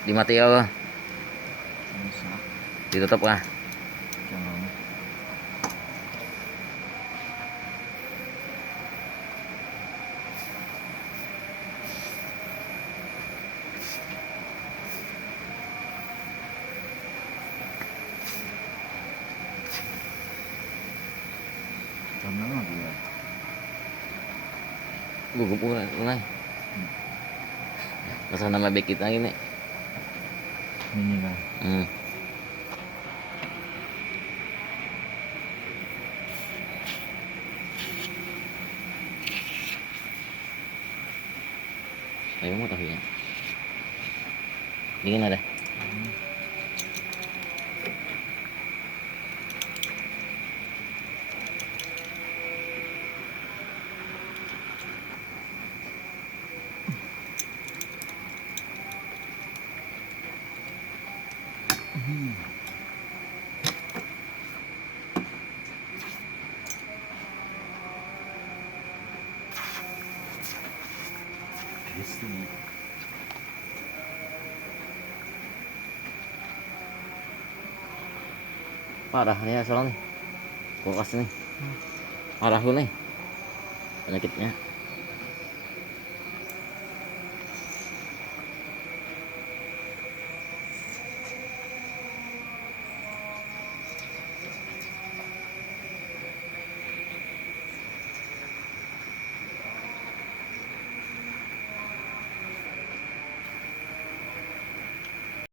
Di mati ako. Isa. Ditutup ka. Jangan. Tama nga dia. Gugup ko na. Basta na mabikit na gini. Ini lah. Ayaw mo tayo yan. Dingin na dah. Gusto ni. Parah niya soalnya. Kulkas nih. Parah ko na eh. Penyakitnya.